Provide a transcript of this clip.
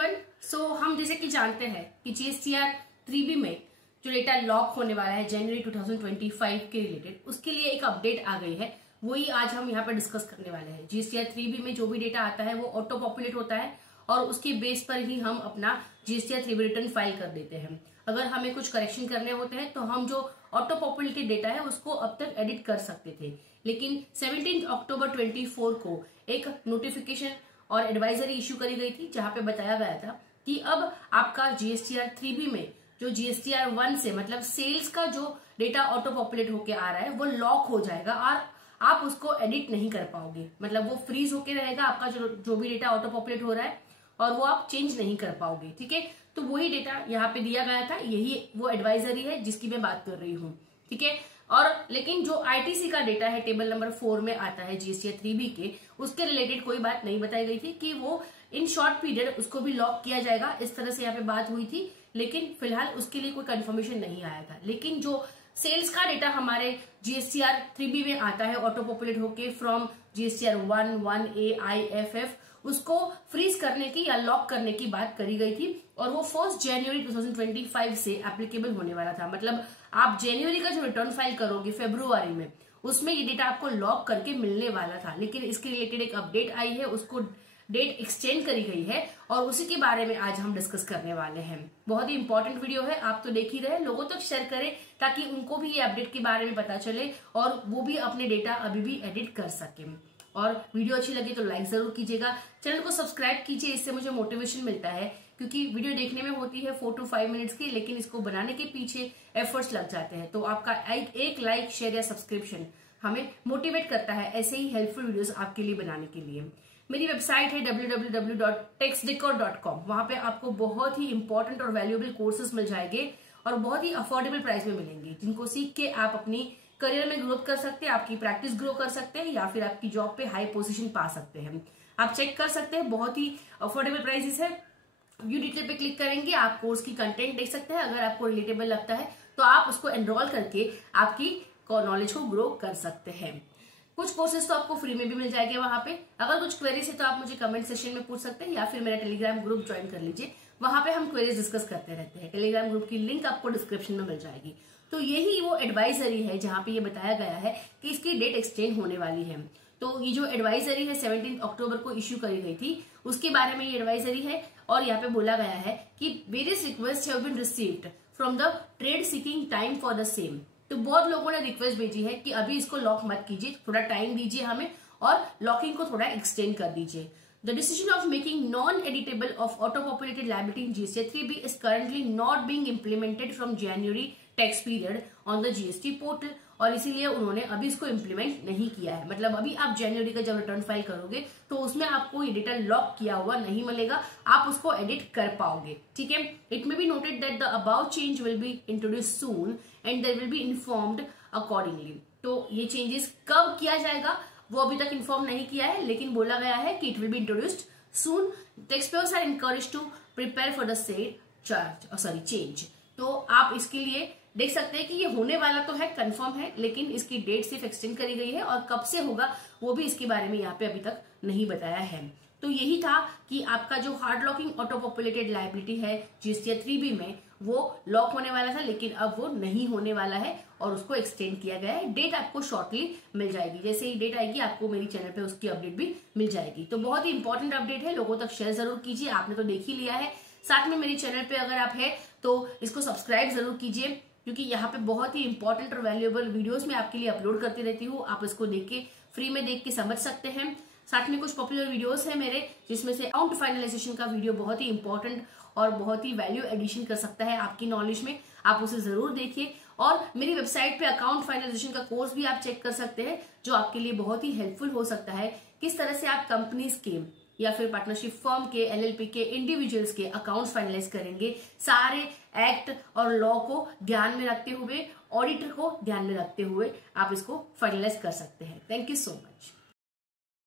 Everyone. सो हम जैसे कि जानते हैं कि जीएसटीआर 3B में जो डेटा लॉक होने वाला है जनवरी 2025 के रिलेटेड, उसके लिए एक अपडेट आ गई है। वही आज हम यहाँ पर डिस्कस करने वाले हैं। जीएसटीआर 3B में जो भी डेटा आता है वो ऑटो पॉपुलेट होता है और उसके बेस पर ही हम अपना जीएसटीआर 3B रिटर्न फाइल कर देते हैं। अगर हमें कुछ करेक्शन करने होते हैं तो हम जो ऑटो पॉपुलेटेड डेटा है उसको अब तक एडिट कर सकते थे, लेकिन 17 अक्टूबर 24 को एक नोटिफिकेशन और एडवाइजरी इश्यू करी गई थी, जहां पे बताया गया था कि अब आपका जीएसटीआर 3B में जो जीएसटीआर 1 से मतलब सेल्स का जो डेटा ऑटो पॉपुलेट होके आ रहा है वो लॉक हो जाएगा और आप उसको एडिट नहीं कर पाओगे। मतलब वो फ्रीज होके रहेगा, आपका जो भी डेटा ऑटो पॉपुलेट हो रहा है, और वो आप चेंज नहीं कर पाओगे। ठीक है, तो वही डेटा यहाँ पे दिया गया था, यही वो एडवाइजरी है जिसकी मैं बात कर रही हूँ। ठीक है, और लेकिन जो आईटीसी का डेटा है टेबल नंबर 4 में आता है जीएसटीआर 3B के, उसके रिलेटेड कोई बात नहीं बताई गई थी कि वो इन शॉर्ट पीरियड उसको भी लॉक किया जाएगा। इस तरह से यहाँ पे बात हुई थी, लेकिन फिलहाल उसके लिए कोई कंफर्मेशन नहीं आया था। लेकिन जो सेल्स का डेटा हमारे जीएसटीआर 3B में आता है ऑटो पॉपुलेट होके फ्रॉम जीएसटीआर 1, 1A, IFF, उसको फ्रीज करने की या लॉक करने की बात करी गई थी और वो 1 जनवरी 2025 से एप्लीकेबल होने वाला था। मतलब आप जनवरी का जो रिटर्न फाइल करोगे फरवरी में, उसमें ये डेटा आपको लॉक करके मिलने वाला था। लेकिन इसके रिलेटेड एक अपडेट आई है, उसको डेट एक्सटेंड करी गई है और उसी के बारे में आज हम डिस्कस करने वाले हैं। बहुत ही इंपॉर्टेंट वीडियो है, आप तो देख ही रहे, लोगों तक शेयर करें ताकि उनको भी ये अपडेट के बारे में पता चले और वो भी अपने डेटा अभी भी एडिट कर सके। और वीडियो अच्छी लगे तो लाइक जरूर कीजिएगा, चैनल को सब्सक्राइब कीजिए, इससे मुझे मोटिवेशन मिलता है, क्योंकि वीडियो देखने में होती है 4 to 5 मिनट्स की, लेकिन इसको बनाने के पीछे एफर्ट्स लग जाते हैं। तो आपका एक लाइक, शेयर या सब्सक्रिप्शन हमें मोटिवेट करता है ऐसे ही हेल्पफुल वीडियोस आपके लिए बनाने के लिए। मेरी वेबसाइट है www.textdecor.com। वहां पे आपको बहुत ही इंपॉर्टेंट और वैल्यूएबल कोर्सेज मिल जाएंगे और बहुत ही अफोर्डेबल प्राइस में मिलेंगे, जिनको सीख के आप अपनी करियर में ग्रोथ कर सकते हैं, आपकी प्रैक्टिस ग्रो कर सकते हैं या फिर आपकी जॉब पे हाई पोजीशन पा सकते हैं। आप चेक कर सकते हैं, बहुत ही अफोर्डेबल प्राइसेस है। व्यू डिटेल पे क्लिक करेंगे, आप कोर्स की कंटेंट देख सकते हैं। अगर आपको रिलेटेबल लगता है तो आप उसको एनरोल करके आपकी नॉलेज को ग्रो कर सकते हैं। कुछ कोर्सेज तो आपको फ्री में भी मिल जाएंगे वहां पे। अगर कुछ क्वेरीज है तो आप मुझे कमेंट सेक्शन में पूछ सकते हैं या फिर मेरा टेलीग्राम ग्रुप ज्वाइन कर लीजिए, वहां पे हम क्वेरीज डिस्कस करते रहते हैं। टेलीग्राम ग्रुप की लिंक आपको डिस्क्रिप्शन में मिल जाएगी। तो यही वो एडवाइजरी है जहां पे ये बताया गया है कि इसकी डेट एक्सटेंड होने वाली है। तो ये जो एडवाइजरी है 17 अक्टूबर को इश्यू करी गई थी, उसके बारे में ये एडवाइजरी है और यहाँ पे बोला गया है कि various request have been received from the trade seeking time for the same. तो बहुत लोगों ने रिक्वेस्ट भेजी है कि अभी इसको लॉक मत कीजिए, थोड़ा टाइम दीजिए हमें और लॉकिंग को थोड़ा एक्सटेंड कर दीजिए। The decision of making non-editable of auto-populated liability in GST 3B is currently not being implemented from January tax period on the GST portal। और इसीलिए उन्होंने अभी इसको इम्प्लीमेंट नहीं किया है। मतलब अभी आप जनवरी का जब रिटर्न फाइल करोगे तो उसमें आपको ये डेटा लॉक किया हुआ नहीं मिलेगा, आप उसको एडिट कर पाओगे। ठीक है, it may be noted that the above change will be introduce soon and there will be informed accordingly. तो ये चेंजेस कब किया जाएगा वो अभी तक इन्फॉर्म नहीं किया है, लेकिन बोला गया है कि it will be introduced soon. Taxpayers are encouraged to prepare for the said change. तो आप इसके लिए देख सकते हैं कि ये होने वाला तो है, कंफर्म है, लेकिन इसकी डेट सिर्फ एक्सटेंड करी गई है और कब से होगा वो भी इसके बारे में यहाँ पे अभी तक नहीं बताया है। तो यही था कि आपका जो hard locking auto populated liability है जीएसटीआर 3B में, वो लॉक होने वाला था, लेकिन अब वो नहीं होने वाला है और उसको एक्सटेंड किया गया है। डेट आपको शॉर्टली मिल जाएगी, जैसे ही डेट आएगी आपको मेरी चैनल पे उसकी अपडेट भी मिल जाएगी। तो बहुत ही इंपॉर्टेंट अपडेट है, लोगों तक शेयर जरूर कीजिए। आपने तो देख ही लिया है, साथ में मेरी चैनल पे अगर आप है तो इसको सब्सक्राइब जरूर कीजिए, क्योंकि यहाँ पे बहुत ही इंपॉर्टेंट और वैल्यूएबल वीडियोस मैं आपके लिए अपलोड करती रहती हूँ। आप इसको देख के फ्री में देख के समझ सकते हैं। साथ में कुछ पॉपुलर वीडियोस है मेरे, जिसमें से अकाउंट फाइनलाइजेशन का वीडियो बहुत ही इंपॉर्टेंट और बहुत ही वैल्यू एडिशन कर सकता है आपकी नॉलेज में, आप उसे जरूर देखिए। और मेरी वेबसाइट पे अकाउंट फाइनलाइजेशन का कोर्स भी आप चेक कर सकते हैं, जो आपके लिए बहुत ही हेल्पफुल हो सकता है। किस तरह से आप कंपनीज के या फिर पार्टनरशिप फर्म के, LLP के, इंडिविजुअल्स के अकाउंट्स फाइनलाइज करेंगे, सारे एक्ट और लॉ को ध्यान में रखते हुए, ऑडिटर को ध्यान में रखते हुए आप इसको फाइनलाइज कर सकते हैं। Thank you so much.